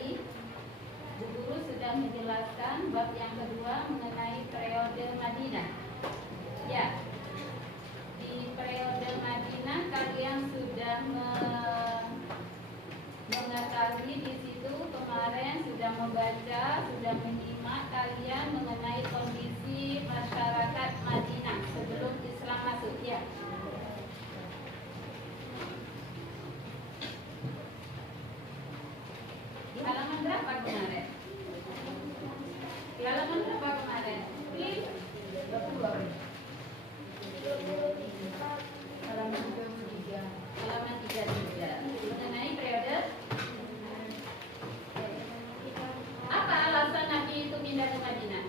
tadi Bu Guru sudah menjelaskan bab yang kedua mengenai periode Madinah. Ya, di periode Madinah kalian sudah mengetahui di situ kemarin sudah membaca, sudah menyimak kalian mengenai kondisi masyarakat Madinah sebelum Islam masuk, ya. Di halaman berapa kemarin? Di halaman berapa kemarin? Please. Halaman 33. Halaman 33. Mengenai periode. Apa alasan Nabi itu pindah ke Madinah?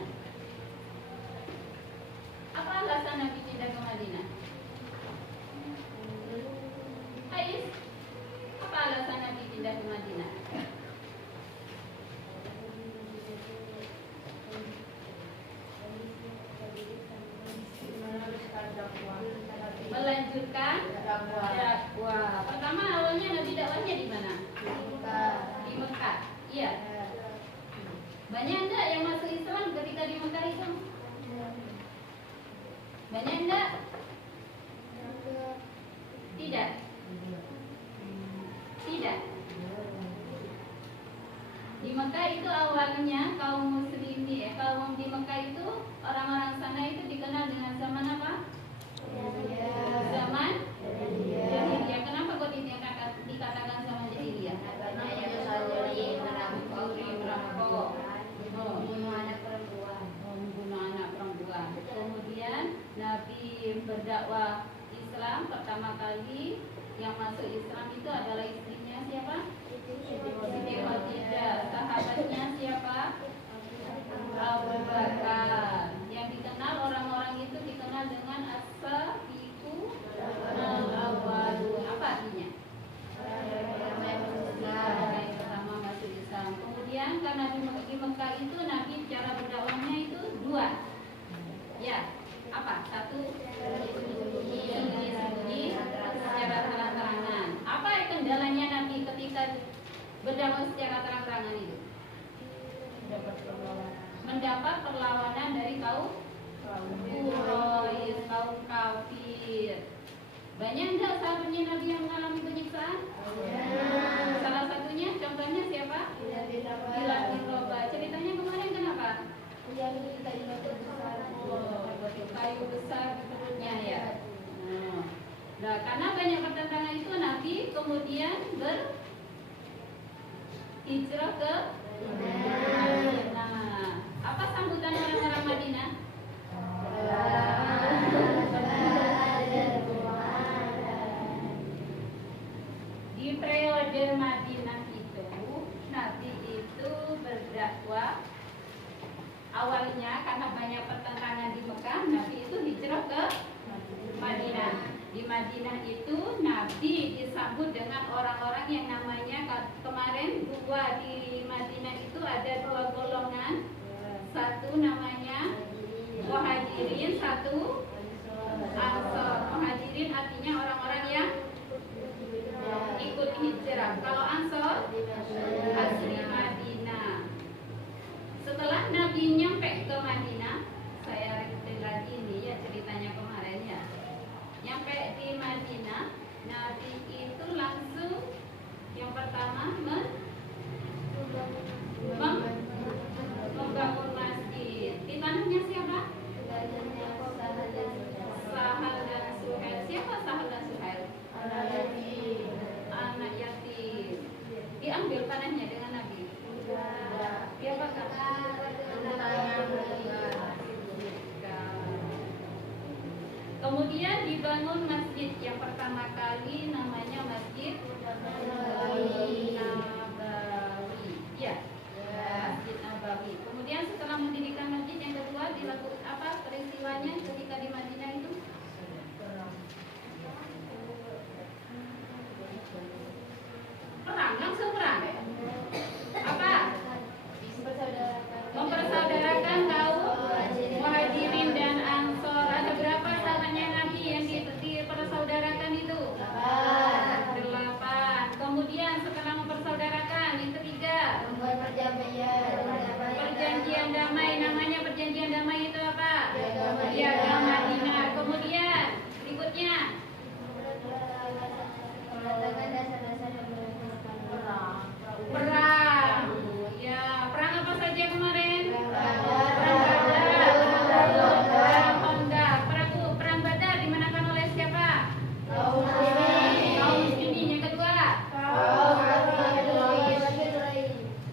Apa alasan Nabi pindah ke Madinah? Ais, apa alasan Nabi pindah ke Madinah? Melanjutkan dakwah. Pertama awalnya Nabi dakwahnya di mana? Di Mekah. Iya. Banyak enggak yang masuk Islam ketika di Mekah itu? Banyak enggak? Tidak. Tidak. Di Mekah itu awalnya kaum muslimin, kaum di Mekah itu orang-orang sana itu dikenal dengan zaman apa? Zaman jahiliyah. Kenapa kok dikatakan zaman jahiliyah? Karena yang mencuri, merampok, membunuh anak perempuan. Kemudian Nabi berdakwah Islam pertama kali yang masuk Islam itu adalah istrinya siapa? Siti Khadijah. Sahabatnya siapa? Abu Bakar. Yang dikenal orang-orang itu dikenal dengan as-sabiqun al-awwalun. Apa artinya? Yang pertama masuk Islam. Kemudian karena di Mekah itu Nabi cara berdakwahnya itu dua. Ya, apa? Satu sembunyi-sembunyi, secara terang-terangan. Apa kendalanya Nabi ketika berdakwah secara terang-terangan itu? Mendapat perlawanan dari kaum Quraisy, kaum kafir. Banyak enggak sahabatnya Nabi yang mengalami penyiksaan? Salah satunya, contohnya siapa? Bilal bin Rabah. Ceritanya kemarin kenapa? Kayu besar di perutnya, ya. Nah, karena banyak pertentangan itu Nabi kemudian berhijrah ke Madinah. Apa sambutan orang-orang Madinah? Di periode Madinah itu Nabi itu berdakwah awalnya karena banyak pertentangan di Mekah, Nabi itu hijrah ke Madinah. Di Madinah itu Nabi disambut dengan orang-orang yang namanya kemarin dua di Madinah itu ada dua golongan. Satu namanya Muhajirin, satu Ansor. Muhajirin artinya orang-orang yang ikut hijrah. Kalau Ansor asli Madinah. Setelah Nabi nyampe ke Madinah, saya repeat lagi ini ya ceritanya kemarin ya. Nyampe di Madinah, Nabi itu langsung yang pertama membangun masjid. Di tanahnya siapa? Sahal dan Suhail. Siapa Sahal dan Suhail? Anak yatim. Diambil tanahnya dengan Nabi. Siapa kan? Kemudian dibangun masjid yang pertama kali namanya Masjid Nabawi. Ya, Masjid Nabawi. Kemudian setelah mendirikan masjid yang kedua dilakukan apa peristiwanya ketika di Madinah itu? Perang, langsung perang. Apa? Mempersaudarakan kaum Muhajirin dan Ansor. Ada berapa sahabatnya Nabi yang dipersaudarakan itu? 8. perjanjian damai. Namanya perjanjian damai itu apa? Piagam Madinah. Kemudian berikutnya perang. Ya, perang apa saja kemarin? Perang Badar, perang Khandaq. Perang Badar dimenangkan oleh siapa? Kaum muslimin. Yang kedua,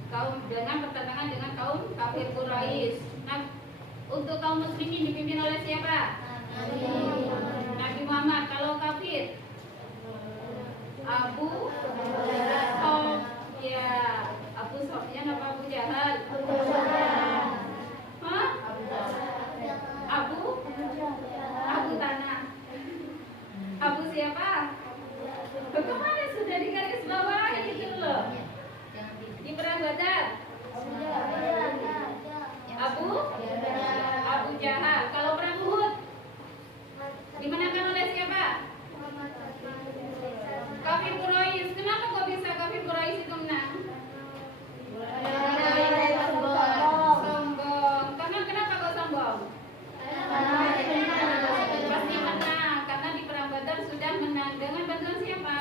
kaum dengan pertentangan dengan kaum kafir Quraisy. Nah, untuk kaum muslimin dipimpin oleh siapa? Nabi Muhammad. Kalau kafir, Abu Sofyan apa Abu Jahal? Hah? Abu Tanah. Abu siapa? Kemarin sudah di garis bawah itu loh. Di perang Badar. Abu Jahal. Kalau perang Uhud dimenangkan oleh siapa? Kafir Quraisy. Kenapa kok bisa kafir Quraisy itu menang? Sombong. Kenapa kok sombong? Pasti menang. Karena di perang Badar sudah menang. Dengan bantuan siapa?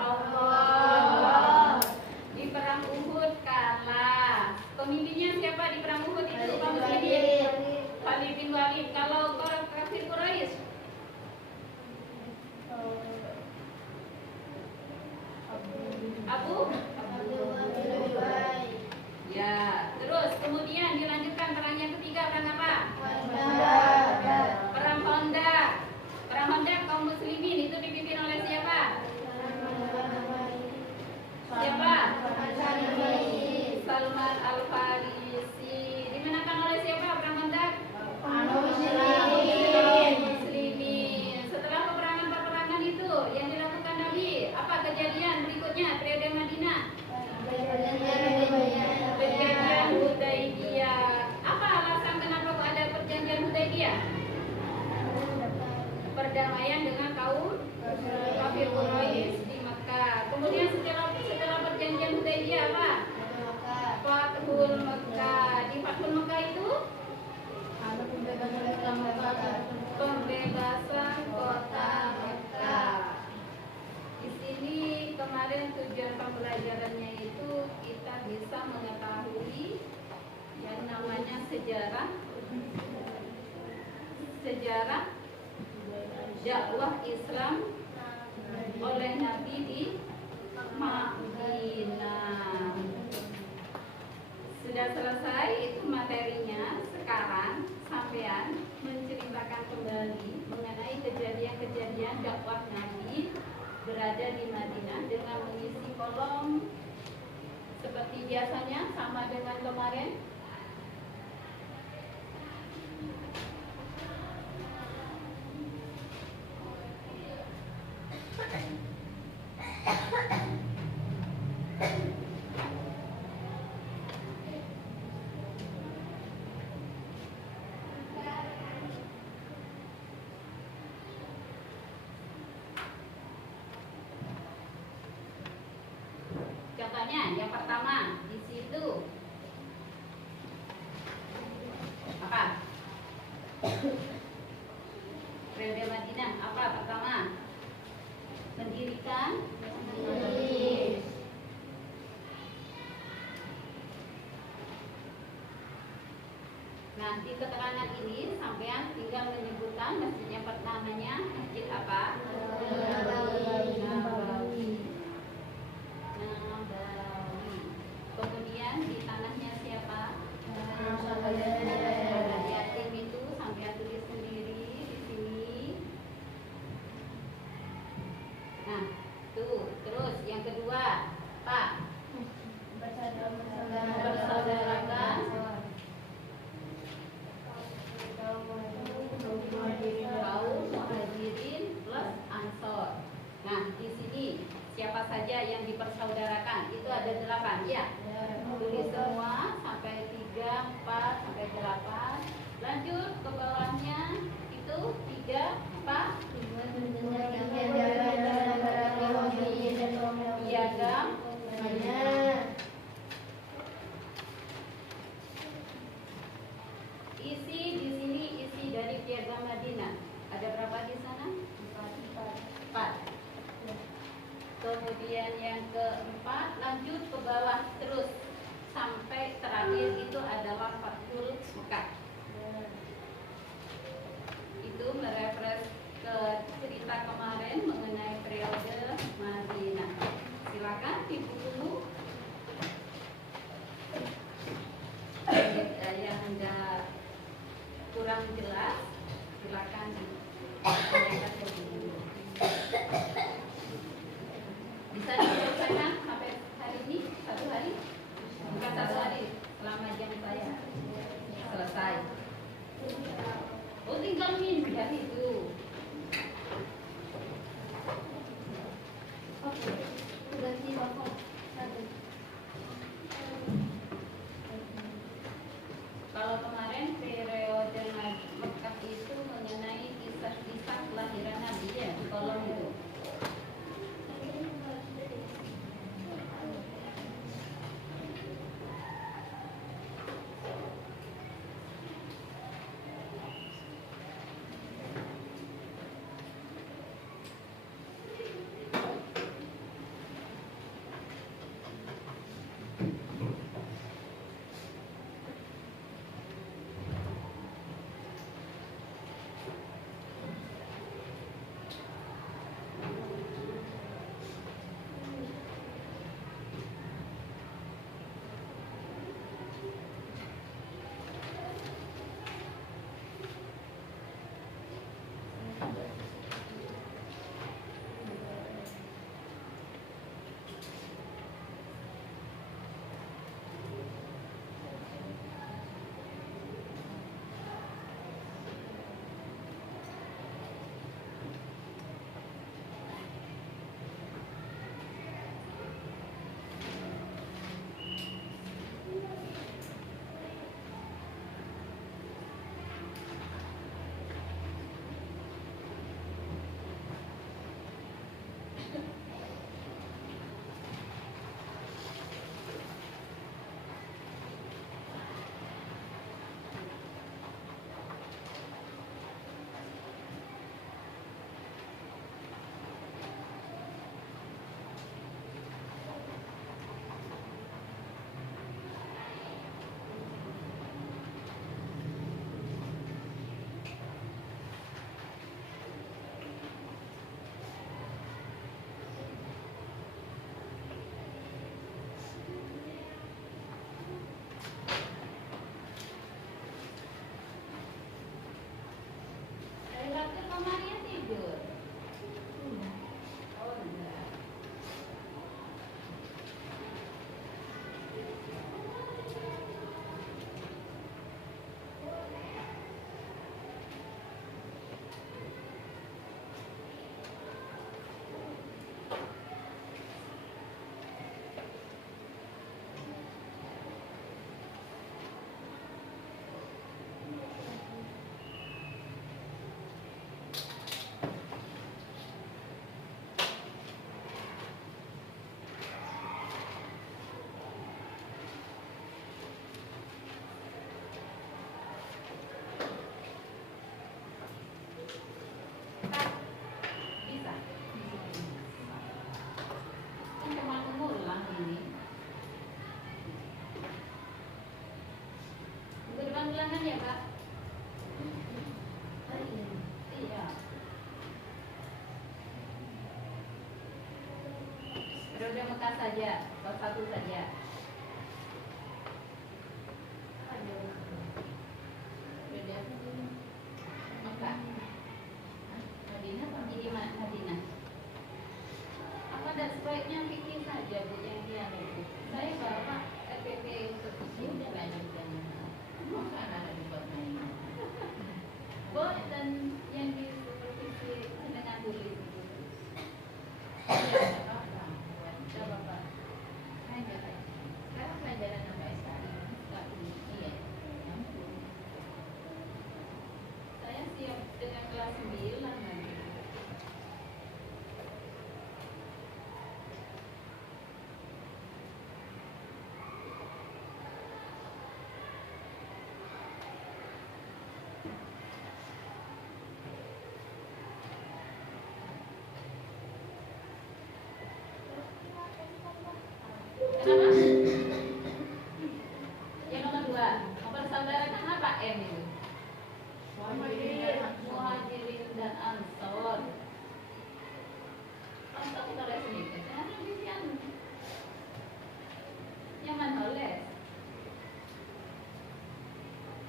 Allah. Di perang Uhud kalah. Pemimpinnya siapa di perang Uhud itu? Kaum muslimin. Khalid bin Walid. Kalau kafir Quraisy, Abu. Ya, terus kemudian dilanjutkan perang yang ketiga, perang apa? Perang Khandaq. Perang Khandaq kaum muslimin itu dipimpin oleh siapa? Siapa? Salman Al-Farisi. Dimenangkan oleh siapa perang Khandaq? Muslimin. Setelah peperangan itu yang dilakukan Nabi, apa kejadian berikutnya periode Madinah? Perjanjian Hudaybiyah. Apa alasan kenapa kok ada perjanjian Hudaybiyah? Perdamaian dengan kaum kafir Quraisy di Mekah. Kemudian setelah perjanjian Hudaybiyah apa? Fathul Mekah. Di Fathul Mekah itu pembebasan kota Mekah. Di sini kemarin tujuan pembelajarannya itu kita bisa mengetahui yang namanya sejarah dakwah Islam oleh Nabi di Madinah. Sudah selesai itu materinya. Sekarang sampean menceritakan kembali mengenai kejadian-kejadian dakwah Nabi berada di Madinah dengan mengisi kolom seperti biasanya sama dengan kemarin. Contohnya yang pertama di situ apa? Periode Madinah apa pertama? Mendirikan masjid. Nah, di keterangan ini sampean tinggal menyebutkan masjidnya pertamanya masjid apa? Nabawi. Kemudian di tanahnya siapa? Anak yatim itu sampean tulis sendiri di sini. Nah, tuh, terus yang kedua, Pak. Bersaudarakan kaum Muhajirin plus Ansor. Nah, di sini siapa saja yang dipersaudarakan? Itu ada 8 ya. Tulis semua sampai 3, 4 sampai 8. Lanjut ke bawahnya itu 3 apa? Piagam. bawah terus sampai terakhir itu adalah Fathul Mekah. Itu merefresh ke cerita kemarin mengenai periode Madinah. Silakan Ibu Guru. Yang enggak kurang jelas silakan ditanyakan ke Bu Guru. Bisa diselesaikan sampai hari ini, satu hari? Bukan satu hari, selama jam saya selesai. Oh, tinggal mindah itu. Oke, sudah dipotong satu. Kalau kemarin periode Mekah itu mengenai kisah-kisah kelahiran Nabi ya, tolong itu. Maria tidur. Oh enggak. Bisa. Kan cuma ngulang ini. Berulang-ulangan ya, Pak? Iya. Periode Mekah saja, bab 1 saja. Periode Mekah. Madinah atau jadi Madinah? Apa ada sebaiknya fikih saja Bu yang dia itu? Saya bawa RPP khususnya udah lanjutkan. Masa ada dibuat main? Boleh dan yang disupervisi dengan tulis itu. Ya, apa? Coba Pak. Saya nggak tahu.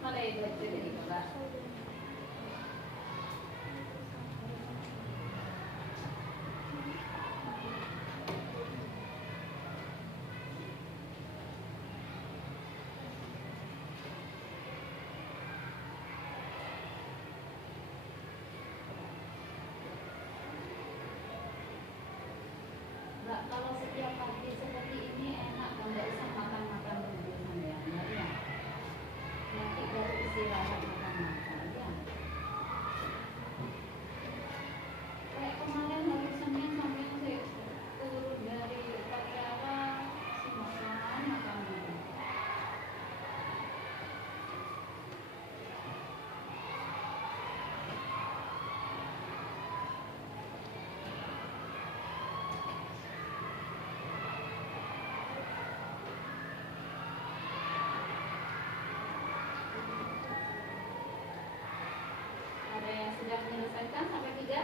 Mana itu aja dari Bapak? Mbak, kalau setiap pagi seperti ini enak, nggak usah makan-makan dulu sampean, ya. Nanti baru istirahat makan-makan, ya. Kayak kemarin hari Senin sampean sih turun dari Patiala, si makan dulu. Ada yang sudah menyelesaikan sampai 3?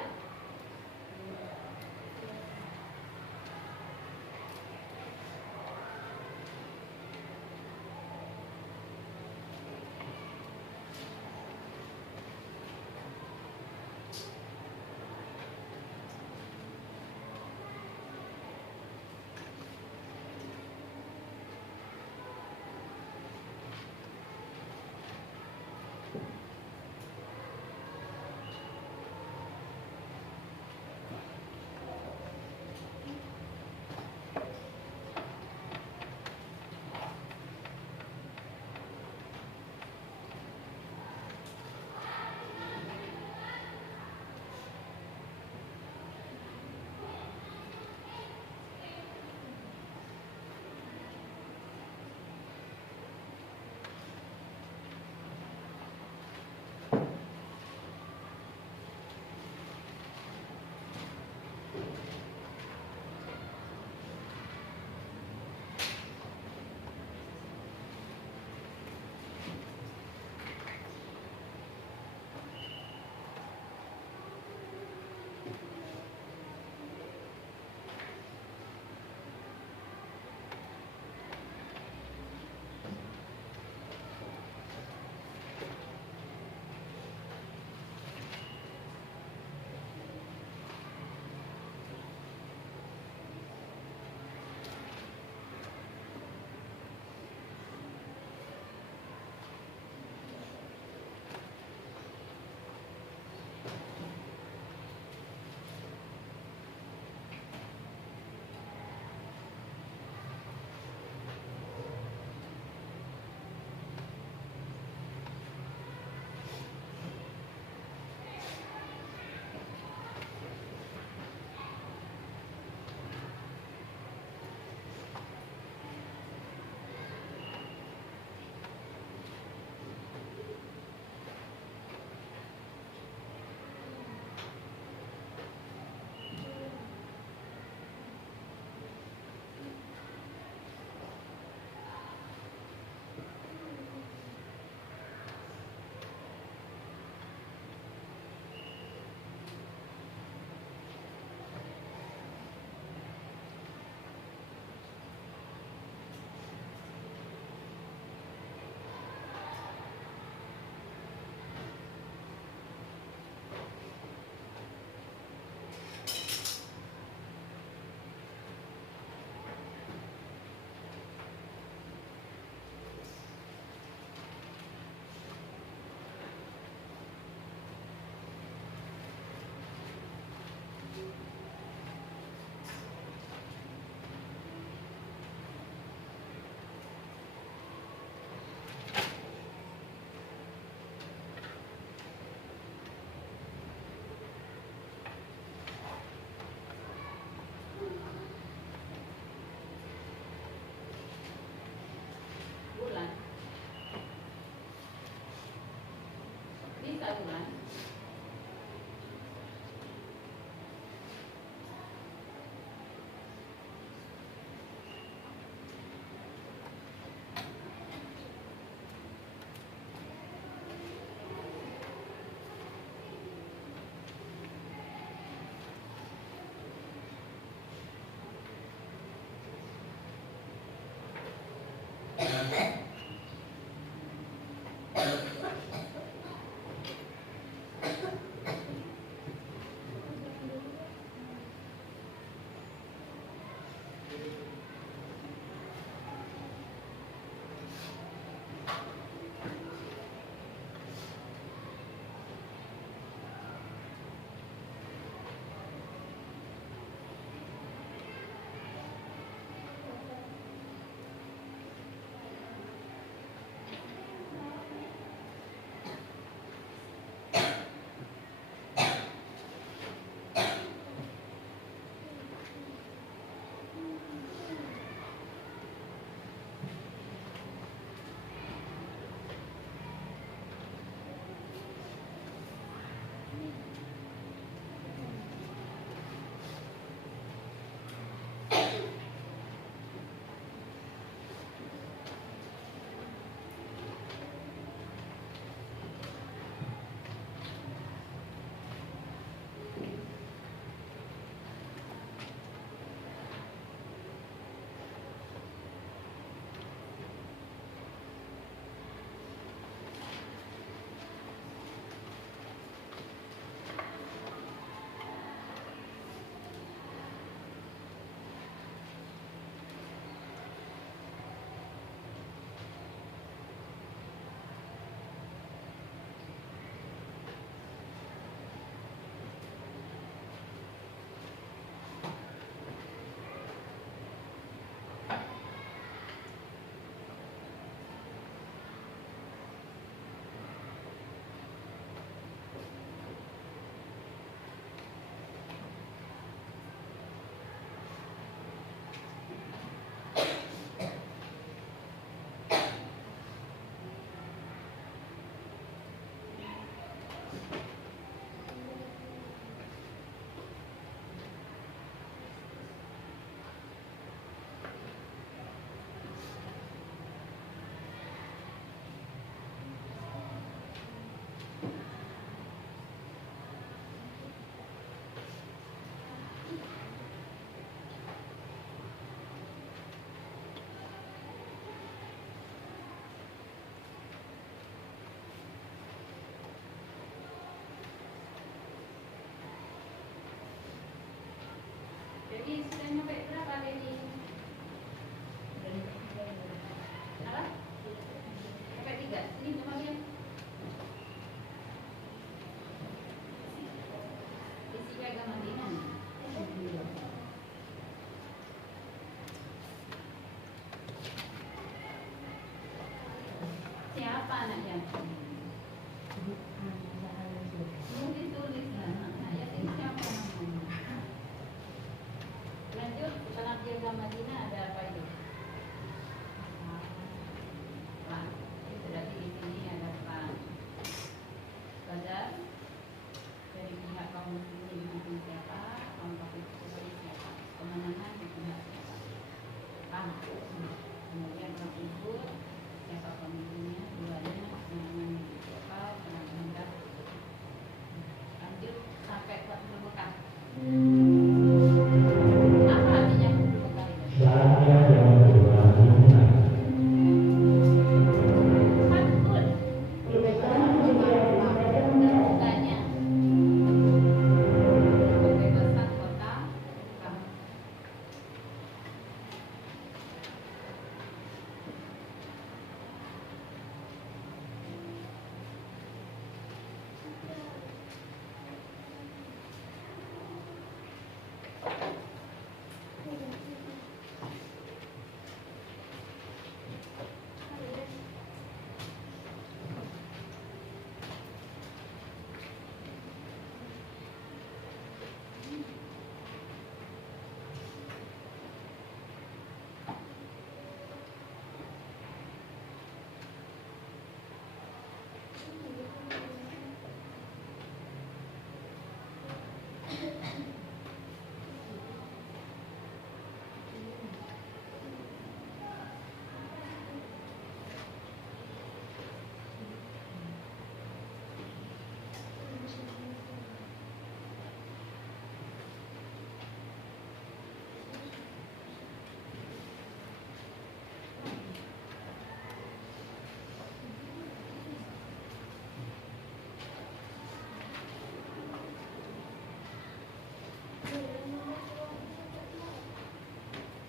Siapa anak yatim? Ditulis anak yatim siapa namanya? Lanjut, setelah dia ke Madinah ada apa itu? Perang. Itu berarti di sini ada perang. Badar dari pihak kaum muslimin didukung siapa? Kaum kafir dari siapa? Kemenangan di pihak siapa? Perang. Kemudian perang Uhud, siapa pemimpinnya? Duanya kemenangan di siapa? Perang Badar. Lanjut sampai ke Bekah. Apa artinya Bekah itu?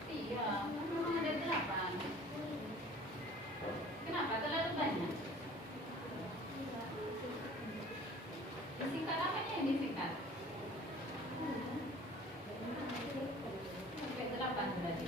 Iya, memang ada 8. Kenapa terlalu banyak? Disingkat apa yang disingkat? Sampai 8 berarti.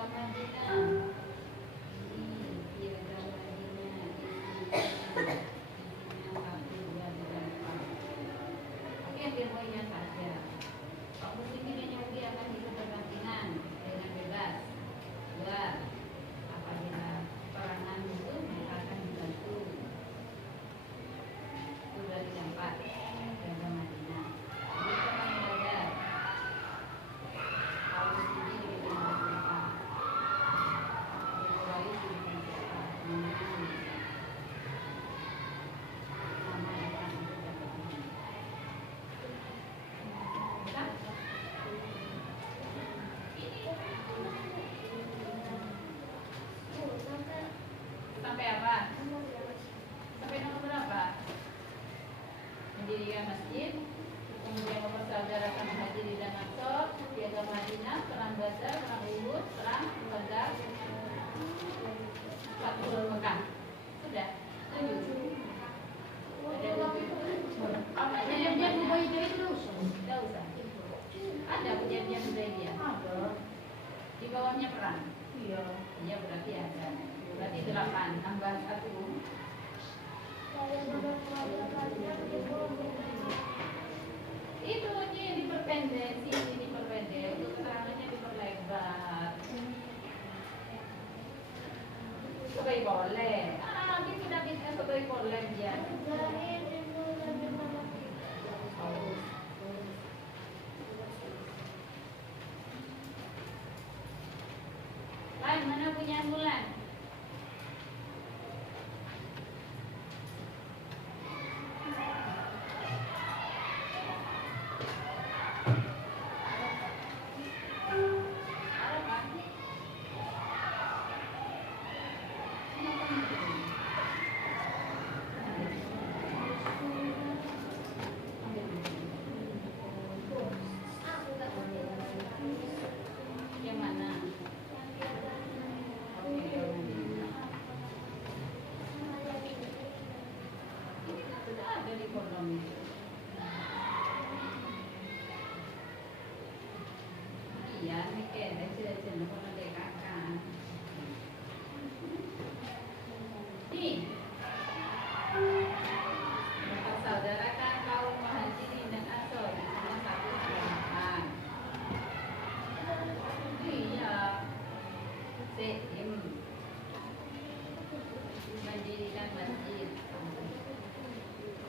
Piagam Madinah. Ini Piagam Madinah. Isinya 1, 2, 3, 4. Oke, biar poinnya saja. Pak Muslimin dan Yahudi akan hidup berdampingan dengan bebas. 2. Apabila perangan musuh mereka akan dibantu. Itu dari yang 4. Piagam Madinah. Ini perang Badar. Kaum muslimin dipimpin oleh siapa? Quraisy dipimpin siapa? Nama yang akan didapat. Sampai apa? Sampai nomor berapa? Mendirikan masjid, kemudian mempersaudarakan Muhajirin dan Ansor, Piagam Madinah, perang Badar, perang Uhud, perang Badar, Fathul Mekah. Sudah? Tujuh. Ada 7. Apa perjanjian Hudaybiyah itu? Tidak usah. Ada perjanjian Hudaybiyah. Di bawahnya perang. Iya. Iya berarti ada. Berarti 8. Tambah 1. Itu ini diperpendek, sini diperpendek, untuk keterangannya diperlebar. Sebaik boleh. Gitu dah bisa sebaik boleh dia. Lain mana punya bulan? Yang mana? Sudah ada di kolom itu. Iya, mikir, sudah jenuh kalau ada kakak. Nih, mempersaudarakan kaum Muhajirin dan Ansor dengan satu agama. Iya, mendirikan masjid.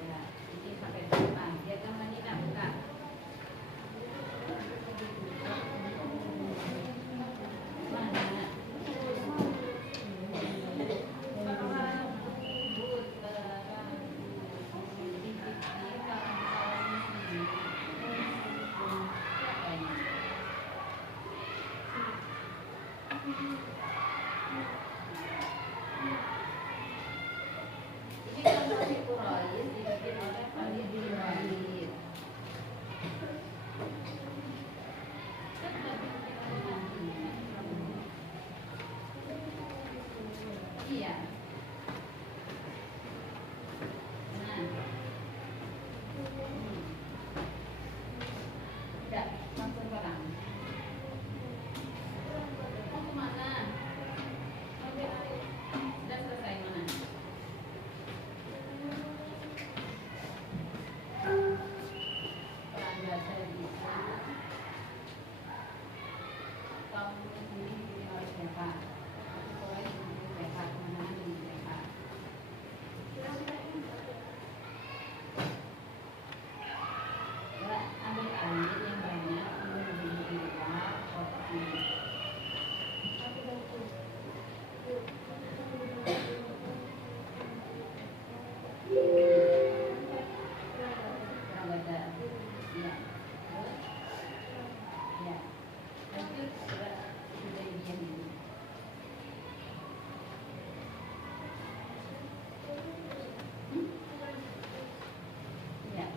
Ya, ini sampai depan. Piagam Madinah buka. Mana? Ini konstruksi Quraisy dibikin oleh Khalid bin Walid. Iya. Nah. Udah, langsung barang. Mau kemana? Sudah selesai mana? Perang Badar bisa. Kaum muslimin dipimpin oleh siapa? Quraisy dipimpin siapa? Kemenangan dipimpin siapa? Ya, ambil air yang banyak, ambil di luar, kopi. Perang Badar. Iya. Ya. Lanjut surat Hudaybiyah ini. Iya.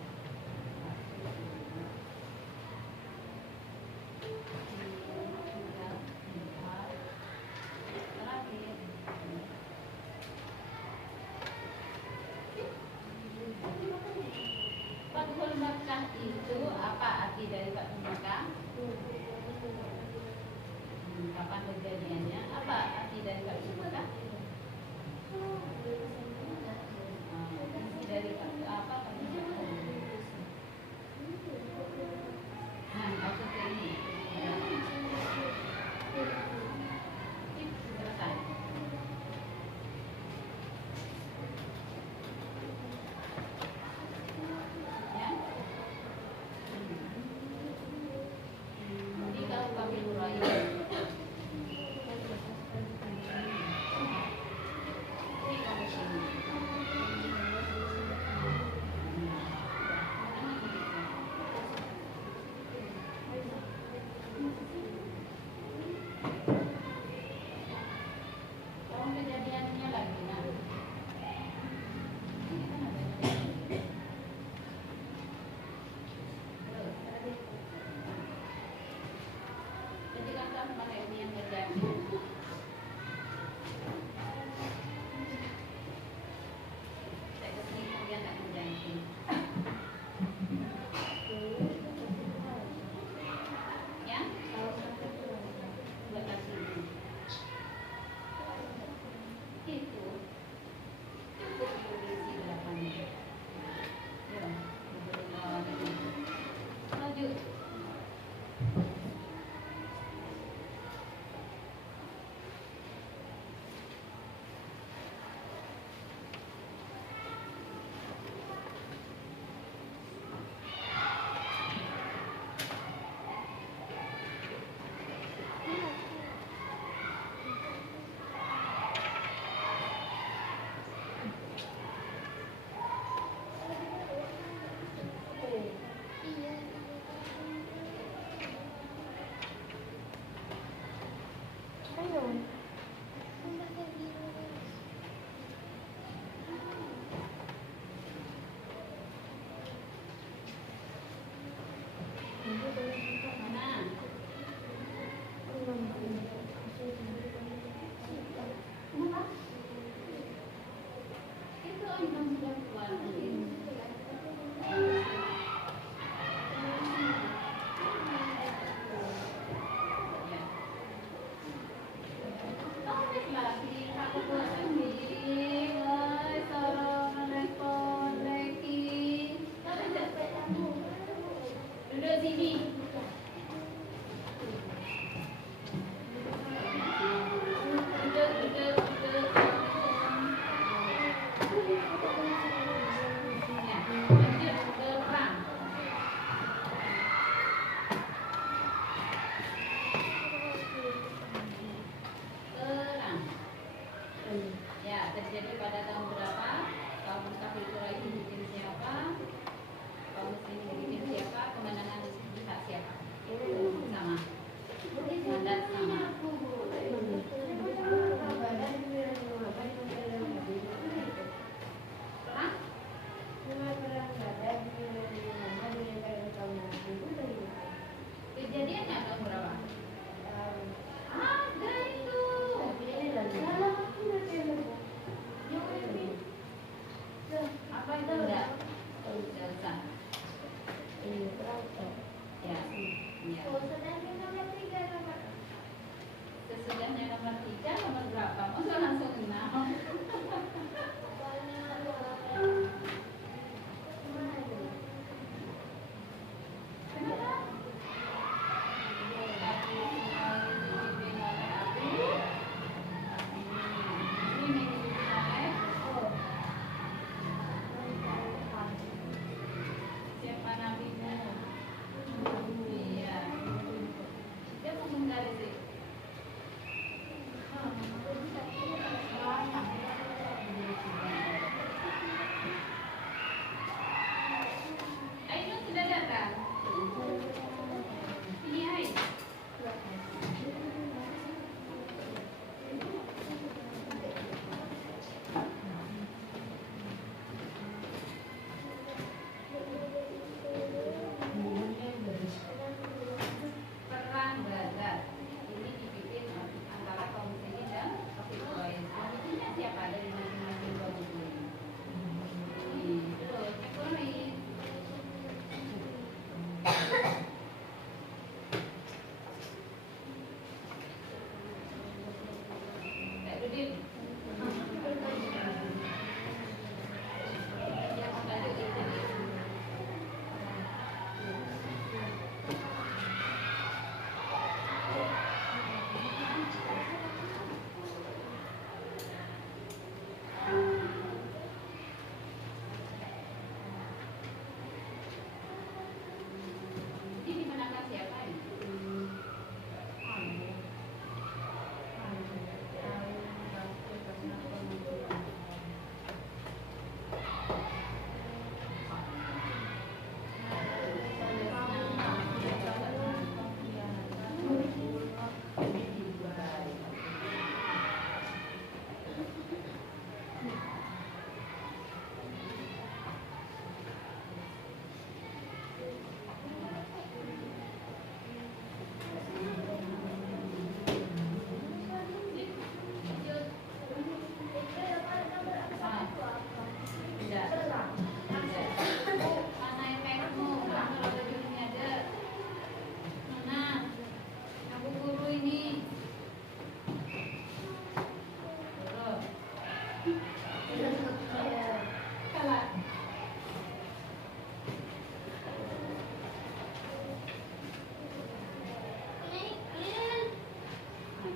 Terakhir. Fathul Makkah itu apa arti dari Fathul Makkah? Kapan kejadiannya? Apa arti dari kalimat? Dari apa? Nah, maksudnya ini. Selesai. Ya. Jadi kalau kami mulai kejadiannya lagi, nah. Ini kan ada. Jadi kan pakai ini yang terjadi. Saya kesini kemudian tak terjadi. Ya? Buat kasih. Itu cukup diisi belakangnya. Ya, lanjut. Mana? Kenapa? Itu yang sudah keluar. Duduk sini. Duduk. Ya, lanjut ke perang. Perang. Ya, terjadi pada tahun berapa? Kaum kafir Quraisy bikin siapa? Kaum muslimin bikin siapa? Kemenangan pihak siapa? Sama. Mandat sama. Perang? Kejadiannya tahun berapa? Ada itu. Apa itu enggak? Enggak usah. Ya. Sesudahnya nomor 3, nomor berapa? Masa langsung 6? Siapa nabimu? Iya. Dia mau menggaris sih.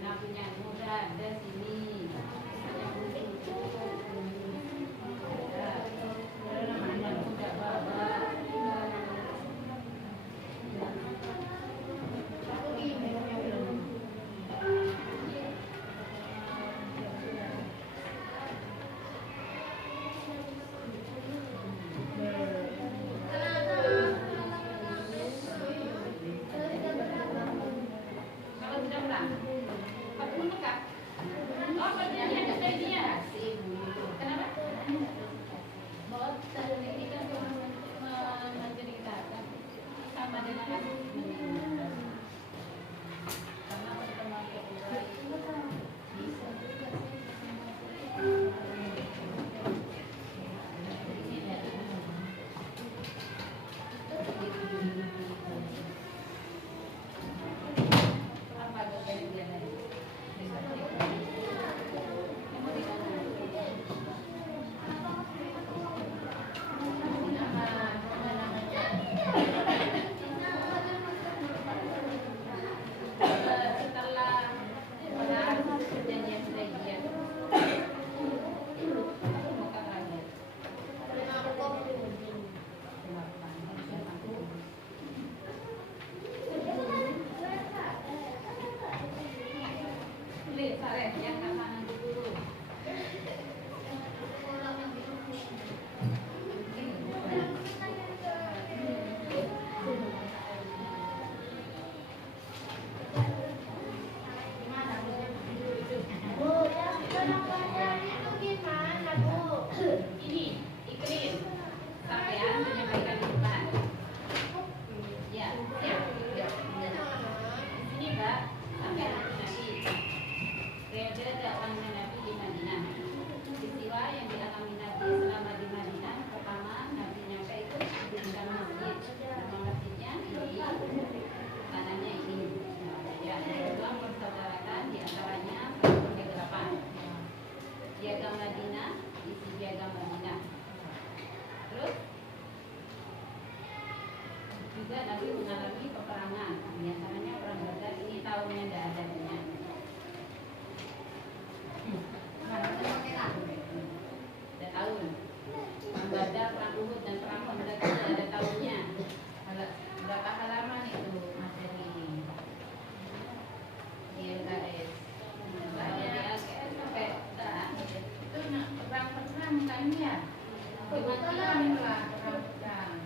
nafinya muda ada sini. Juga Nabi mengalami peperangan, biasanya perang Badar ini tahunnya tidak ada banyak. Ada tahun. Perang Badar, perang Uhud dan perang Khandaq itu ada tahunnya. Berapa halaman itu materi ini? Di LKS. Ada di LKS sampai itu perang kan ya? Kematian lah perang.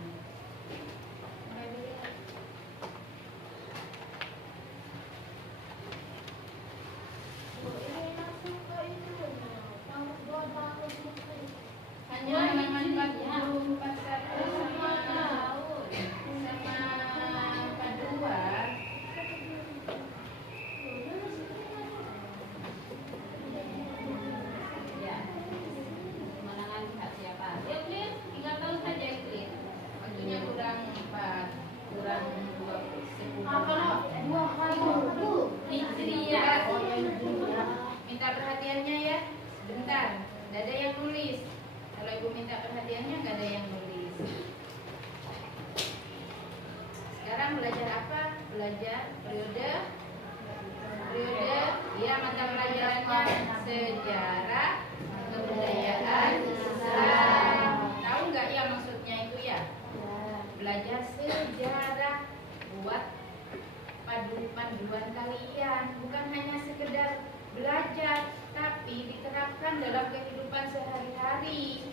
Minta perhatiannya ya, sebentar. Tidak ada yang nulis. Kalau ibu minta perhatiannya, nggak ada yang nulis. Sekarang belajar apa? Belajar periode, ya mata pelajarannya sejarah kebudayaan Islam. Tahu nggak ya maksudnya itu ya? Belajar sejarah buat panduan kalian, bukan hanya sekedar belajar, tapi diterapkan dalam kehidupan sehari-hari.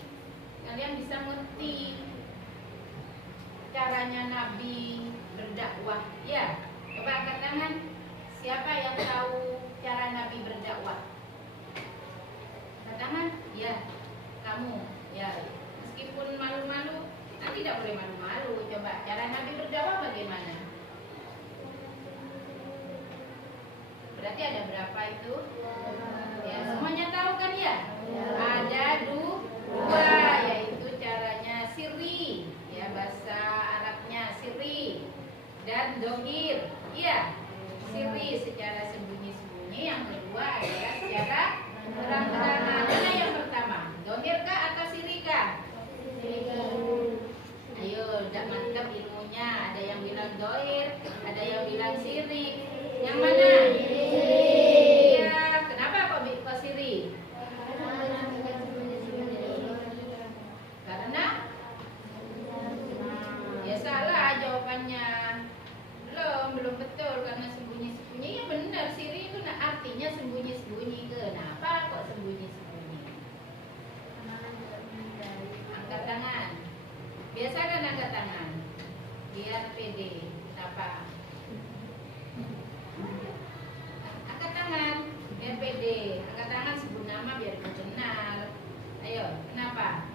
Kalian bisa ngerti caranya Nabi berdakwah. Ya, coba angkat tangan. Siapa yang tahu cara Nabi berdakwah? Angkat tangan. Ya, kamu. Ya, meskipun malu-malu, nanti tidak boleh malu-malu. Coba cara Nabi berdakwah bagaimana? Berarti ada berapa itu? Ya, semuanya tahu kan ya? Ada dua, yaitu caranya sirri, ya bahasa Arabnya sirri, dan dohir. Iya, sirri secara sembunyi-sembunyi. Yang kedua adalah secara terang-terangan. Mana yang pertama? Dohir kah atau sirri kah? Ayo, udah mantap ilmunya. Ada yang bilang dohir, ada yang bilang sirri. Yang mana? sembunyi-sembunyi. Kenapa kok sembunyi-sembunyi? Angkat tangan. Biasakan angkat tangan biar pede. Kenapa? Angkat tangan biar pede. Angkat tangan sebut nama biar dikenal. Ayo, kenapa?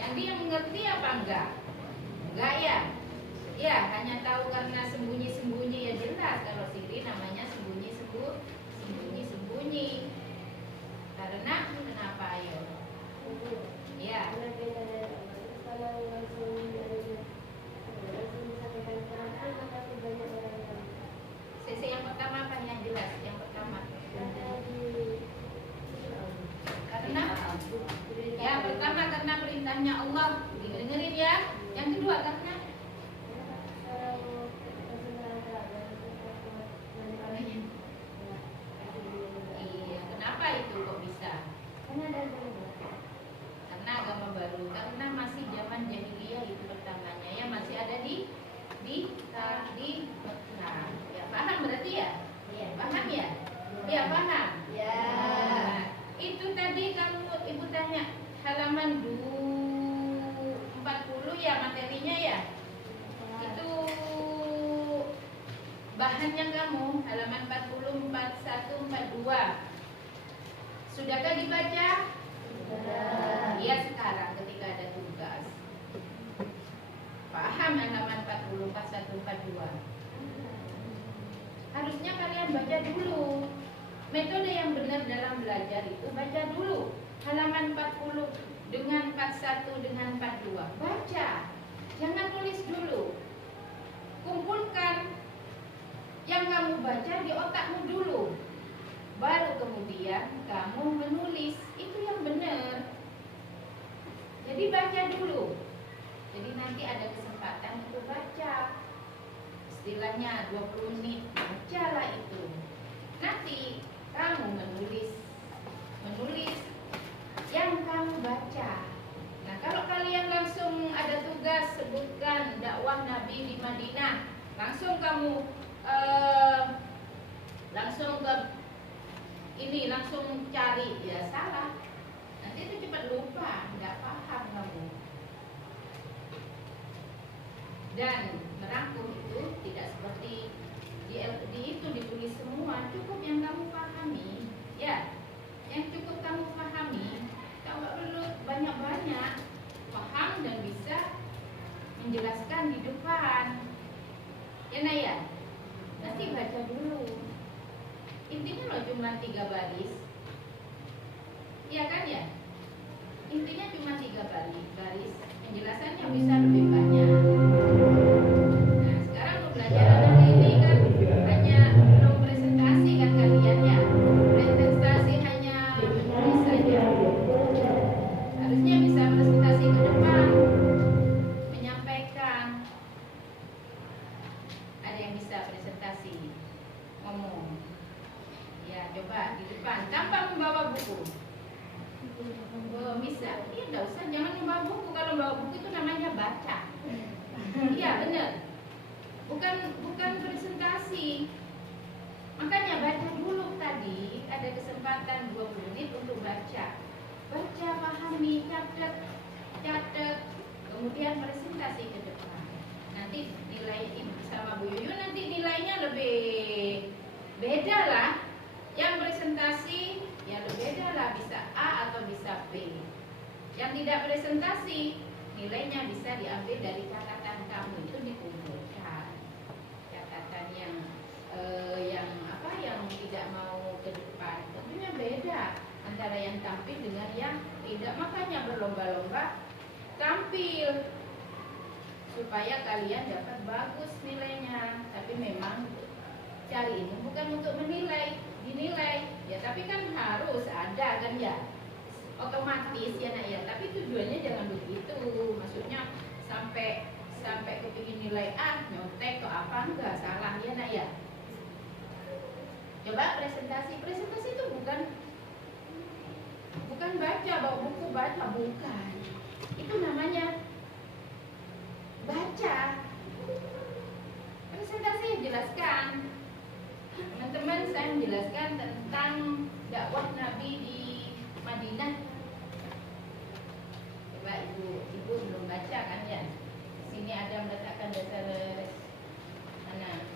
Yang dia mengerti apa enggak? Enggak ya? Ya, hanya tahu karena sembunyi-sembunyi ya jelas. Kalau sihir namanya sembunyi-sembunyi. Karena kenapa ayo? Ya. Sesi yang pertama apa yang jelas? Yang pertama. Karena yang pertama karena perintahnya Allah. Dengerin ya. Yang kedua karena iya, kenapa itu kok bisa? Karena agama baru, karena masih zaman jahiliyah itu pertamanya ya, masih ada di Mekah. Ya paham berarti ya? Iya. Paham ya? Iya paham. Ya. Nah, itu tadi ibu tanya halaman 40 ya materinya ya. Itu bahannya kamu halaman 40, 41, 42. Sudahkah dibaca? Sudah. Ya sekarang ketika ada tugas. Paham halaman 40, 41, 42. Harusnya kalian baca dulu. Metode yang benar dalam belajar itu baca dulu halaman 40 dengan 41 dengan 42. Baca. Jangan tulis dulu. Kumpulkan yang kamu baca di otakmu dulu. Baru kemudian kamu menulis. Itu yang benar. Jadi baca dulu. Jadi nanti ada kesempatan untuk baca. Istilahnya 20 menit, bacalah itu. Nanti kamu menulis yang kamu baca. Nah, kalau kalian langsung ada tugas sebutkan dakwah Nabi di Madinah, langsung kamu langsung cari, ya salah. Nanti itu cepat lupa, nggak paham kamu. Dan merangkum itu tidak seperti di itu ditulis semua, cukup yang kamu pahami, ya, yang cukup kamu pahami. Kamu perlu banyak-banyak paham dan bisa menjelaskan di depan, ya Naya. Nanti baca dulu. Intinya loh cuma 3 baris, ya kan ya? Intinya cuma 3 baris. Penjelasannya bisa lebih banyak. Nah, sekarang pembelajaran hari ini kan hanya belum presentasi kan kalian ya. Presentasi hanya menulis saja. Harusnya bisa presentasi ke depan, menyampaikan. Ada yang bisa presentasi, ngomong. Ya, coba di depan tanpa membawa buku. Bisa, iya enggak usah, jangan membawa buku. Kalau membawa buku itu namanya baca. Iya benar. Bukan presentasi. Makanya baca dulu tadi, ada kesempatan 20 menit untuk baca. Baca, pahami, catat, kemudian presentasi ke depan. Nanti nilai sama Bu Yuyu nanti nilainya lebih beda lah. Yang presentasi ya lebih beda lah, bisa A atau bisa B. Yang tidak presentasi nilainya bisa diambil dari catatan kamu, itu dikumpulkan. Catatan yang tidak mau ke depan, tentunya beda antara yang tampil dengan yang tidak. Makanya berlomba-lomba tampil supaya kalian dapat bagus nilainya. Tapi memang cari ini bukan untuk dinilai ya, tapi kan harus ada kan ya, otomatis ya Nak ya. Tapi tujuannya jangan begitu, maksudnya sampai kepingin nilai A nyontek ke apa, enggak, salah ya Nak ya. Coba presentasi itu bukan baca, bawa buku baca, bukan. Itu namanya baca. Presentasi jelaskan yang menjelaskan tentang dakwah Nabi di Madinah. Coba ibu belum baca kan ya? Sini ada meletakkan dasar mana?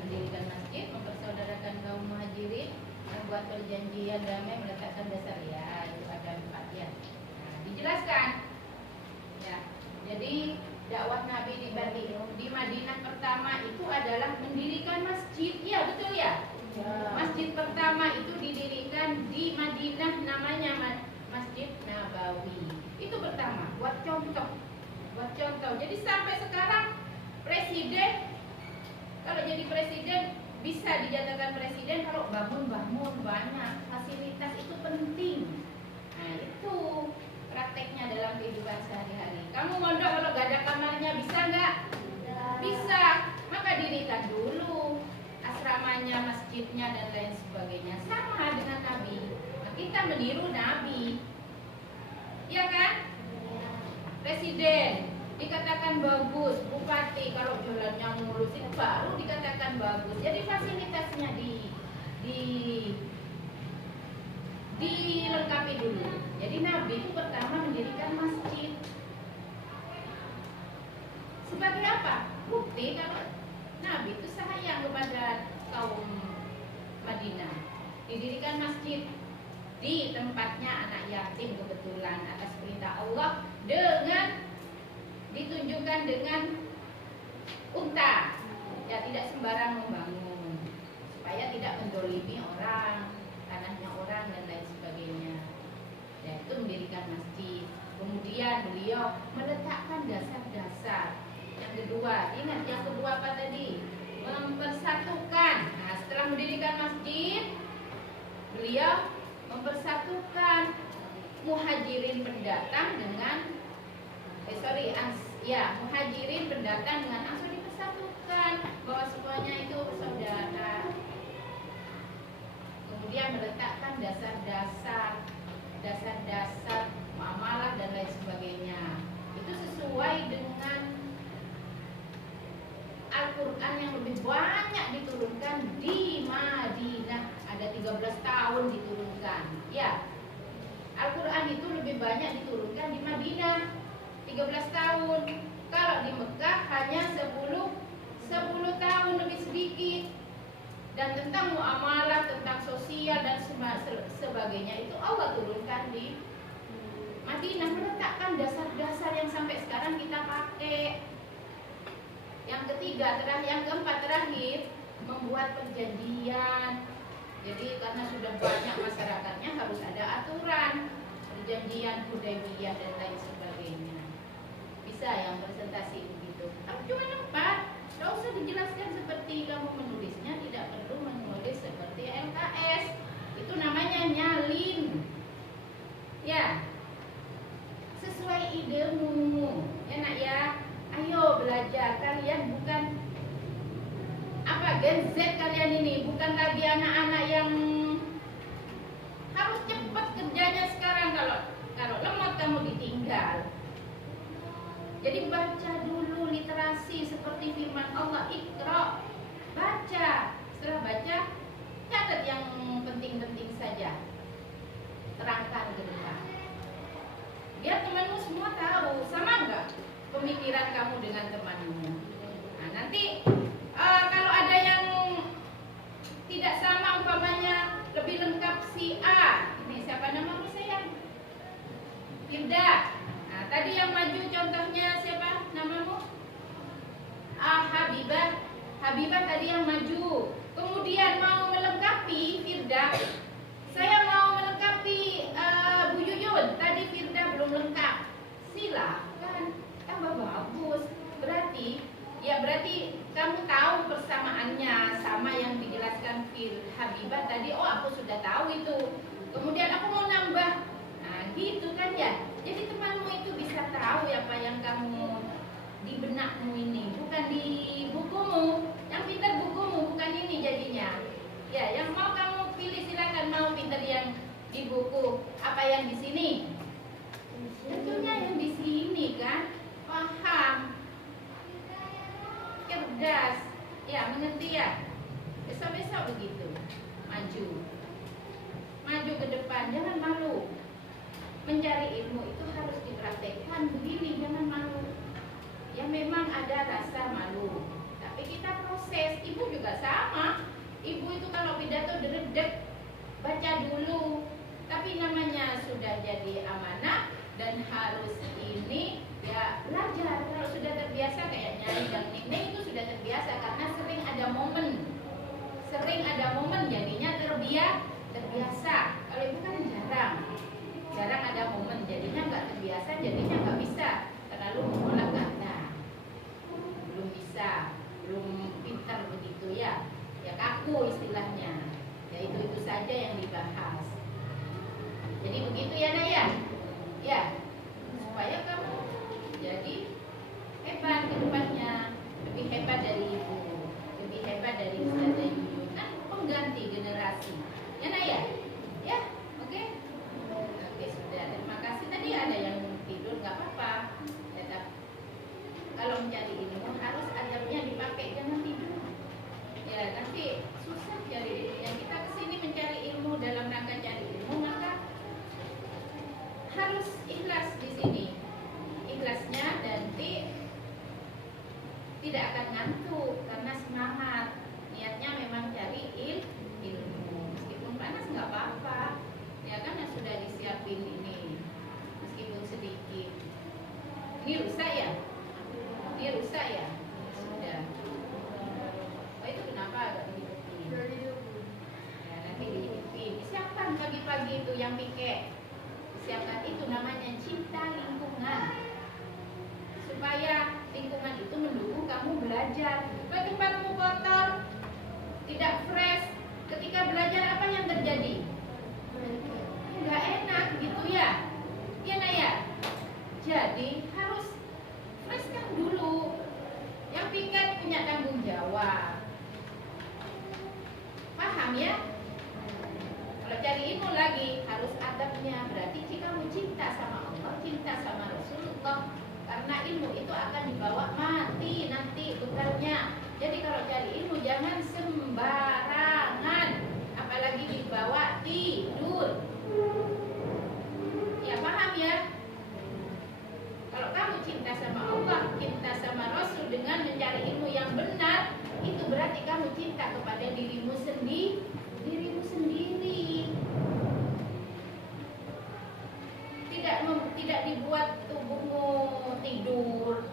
Mendirikan masjid, mempersaudarakan kaum muhajirin, membuat perjanjian damai, meletakkan dasar ya, itu ada 4 ya. Nah, dijelaskan ya. Jadi dakwah Nabi di Madinah pertama itu adalah mendirikan masjid. Ya, betul ya? Masjid pertama itu didirikan di Madinah, namanya Masjid Nabawi. Itu pertama, buat contoh. Jadi sampai sekarang presiden, kalau jadi presiden bisa dijadikan presiden kalau bangun banyak fasilitas, itu penting. Nah, itu prakteknya dalam kehidupan sehari-hari. Kamu mondok kalau gak ada kamarnya bisa nggak? Bisa. Maka dirikan dulu asramanya, masjidnya dan lain sebagainya. Sama dengan Nabi. Nah, kita meniru Nabi, ya kan? Presiden dikatakan bagus, bupati kalau jalannya mulus itu baru dikatakan bagus. Jadi fasilitasnya dilengkapi dulu. Jadi Nabi itu pertama mendirikan masjid. Sebagai apa? Bukti kalau Nabi itu sayang kepada kaum Madinah. Didirikan masjid di tempatnya anak yatim kebetulan atas perintah Allah, dengan ditunjukkan dengan unta. Ya, tidak sembarang membangun supaya tidak mendolimi orang, tanahnya orang dan lain sebagainya. Ya, itu mendirikan masjid. Kemudian beliau meletakkan dasar-dasar. Yang kedua, ingat yang kedua apa tadi? Mempersatukan. Nah, setelah mendirikan masjid, beliau mempersatukan muhajirin pendatang dengan muhajirin pendatang dengan Ansor, dipersatukan bahwa semuanya itu bersaudara. Kemudian meletakkan dasar-dasar muamalah dan lain sebagainya. Itu sesuai dengan Al-Quran yang lebih banyak diturunkan di Madinah. Ada 13 tahun diturunkan. Ya, Al-Quran itu lebih banyak diturunkan di Madinah, 13 tahun. Kalau di Mekah hanya 10 tahun lebih sedikit. Dan tentang muamalah, tentang sosial dan sebagainya itu Allah turunkan di Madinah, meletakkan dasar-dasar yang sampai sekarang kita pakai. Yang ketiga, yang keempat terakhir, membuat perjanjian. Jadi karena sudah banyak masyarakatnya harus ada aturan, perjanjian Hudaybiyah dan lain sebagainya. Bisa yang presentasi begitu. Tapi cuma 4, tidak usah dijelaskan seperti kamu menulisnya, tidak perlu menulis seperti LKS. Itu namanya nyalin. Ya, sesuai idemu, ya nak ya. Ayo belajar, kalian bukan Gen Z kalian ini, bukan lagi anak-anak yang harus cepat kerjanya sekarang. Kalau lemot kamu ditinggal. Jadi baca dulu literasi seperti firman Allah, Iqra, baca. Setelah baca, catat yang penting-penting saja, terangkan ke depan. Biar temanmu semua tahu, sama enggak pemikiran kamu dengan temanmu. Nah, nanti kalau ada yang tidak sama, umpamanya lebih lengkap si A, ini siapa namamu sayang? Firda. Nah, tadi yang maju contohnya siapa namamu? Habibah tadi yang maju. Kemudian mau melengkapi Firda, saya mau melengkapi Bu Yuyun. Tadi Firda belum lengkap, silakan, tambah bagus. Berarti kamu tahu persamaannya sama yang dijelaskan Habibah tadi. Oh, aku sudah tahu itu. Kemudian aku mau nambah. Nah, gitu kan ya. Jadi temanmu itu bisa tahu apa yang kamu di benakmu ini, bukan di bukumu. Yang pintar bukumu, bukan ini jadinya. Ya, yang mau kamu pilih silakan. Mau pintar yang di buku, apa yang di sini? Tentunya yang di sini kan. mencari ilmu itu harus dipraktekkan begini, jangan malu. Ya memang ada rasa malu, tapi kita proses. Ibu juga sama. Ibu itu kalau pidato dredeg, baca dulu. Tapi namanya sudah jadi amanah dan harus ini ya belajar. Kalau sudah terbiasa kayak Nyai dan Nene itu sudah terbiasa karena sering ada momen. Sering ada momen jadinya terbiasa. Kalau ibu kan jarang ada momen, jadinya nggak terbiasa, jadinya nggak bisa terlalu mengolah kata. Belum bisa, belum pintar begitu ya kaku istilahnya. Ya itu saja yang dibahas. Jadi begitu ya Naya, ya supaya kamu jadi hebat ke depannya, lebih hebat dari ibu, lebih hebat dari Ustazah Yuyun, kan pengganti generasi ya Naya, ya oke. Oke sudah, terima kasih. Tadi ada yang tidur nggak apa-apa, tetap kalau mencari ilmu harus adabnya dipakai, jangan tidur. Ya nanti susah cari ilmu. Yang kita kesini mencari ilmu dalam rangka cari ilmu, maka harus ikhlas di sini. Ikhlasnya nanti tidak akan ngantuk karena semangat. Niatnya memang cari ilmu. Meskipun panas nggak apa-apa. Ya kan yang sudah disiapin ini. Meskipun sedikit. Ini rusak ya? Ini rusak ya? Sudah. Oh itu kenapa agak dihidupin? Ya nanti dihidupin. Siapkan pagi-pagi itu yang piket. Siapkan, itu namanya cinta lingkungan. Supaya lingkungan itu mendukung kamu belajar. Kalau tempatmu kotor, tidak fresh, ketika belajar apa yang terjadi? Nggak enak gitu ya. Ya Naya. Jadi harus freshkan dulu. Yang piket punya tanggung jawab. Paham ya? Kalau cari ilmu lagi harus adabnya. Berarti jika kamu cinta sama Allah, cinta sama Rasulullah, karena ilmu itu akan dibawa mati nanti bekalnya. Jadi kalau cari ilmu jangan sembarangan, apalagi dibawa tidur. Ya paham ya? Kalau kamu cinta sama Allah, cinta sama Rasul dengan mencari ilmu yang benar, itu berarti kamu cinta kepada dirimu sendiri. Tidak dibuat tubuhmu tidur,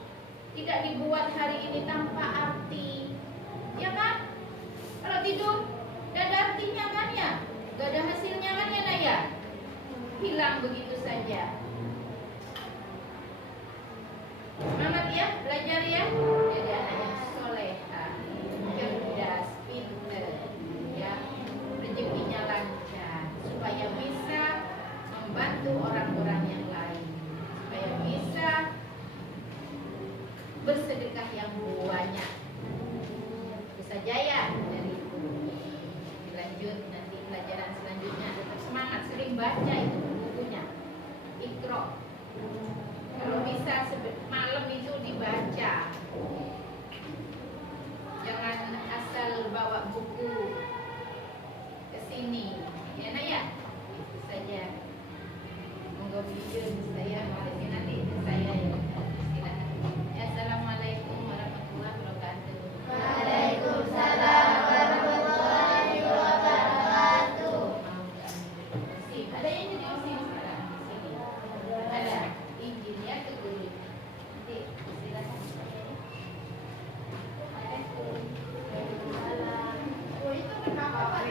tidak dibuat hari ini tanpa arti, ya kan? Kalau tidur gak ada artinya kan ya, gak ada hasilnya kan ya Naya, hilang begitu saja. Semangat ya, belajar ya. Jadi anak yang soleha, cerdas, pintar, ya, rezekinya lancar, supaya bisa membantu orang-orang yang lain, supaya bisa bersedekah yang banyak. Bisa jaya dari itu. Lanjut nanti pelajaran selanjutnya, tetap semangat, sering baca itu bukunya. Iqra. Kalau bisa malam itu dibaca. Jangan asal bawa buku ke sini. Ya Naya? Itu saja. Monggo video saya nanti saya ya. Assalamualaikum warahmatullahi wabarakatuh. Waalaikumsalam warahmatullahi wabarakatuh. Ada yang jadi usin sekarang di sini. Ada izinnya ke guru. Nanti silakan. Assalamualaikum. Oh itu kenapa Pak?